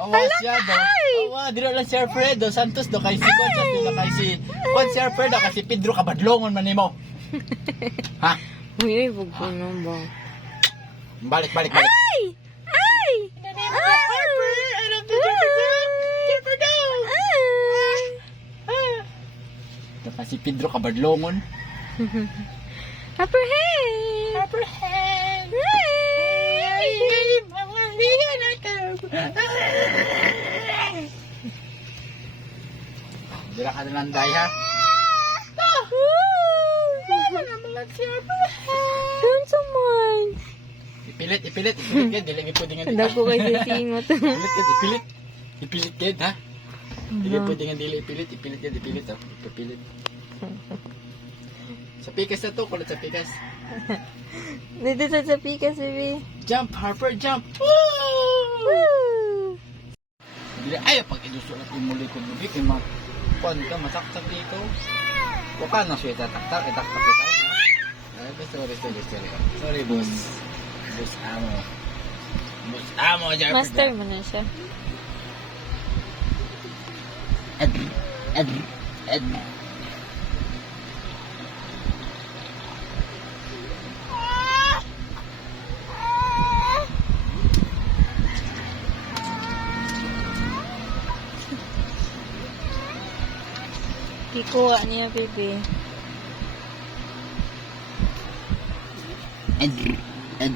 Awa siya do. Awa, dito lang si Alfredo Santos do kay si Conchas do kay si si Alfredo kay si Pedro Kabadlongon man nimo. Ha? Uy, wag ko na ba? Balik. Ay! Ay! Do kay si Pedro Kabadlongon. Upper hand! Dira ka na landay ha. Doon sa mine. Ipilit yan, dili gyud pwede nga. Dako kay sisingot. Ipilit yan ha. Dili pwede nga dili ipilit ha. Ipilit. Sa pikas na to, kulit sa pikas. Dito sa pikas, baby. Jump, Harper, jump! Woo! Dili ay pag idusulat yung muli ko bibig yung mga kuan ka masaksak dito. Waka na siya itaktak itaw ha. Ay, sorry boss. Boss amo jar. Master mo na siya. Ed. Kikuha niya, baby. Ed.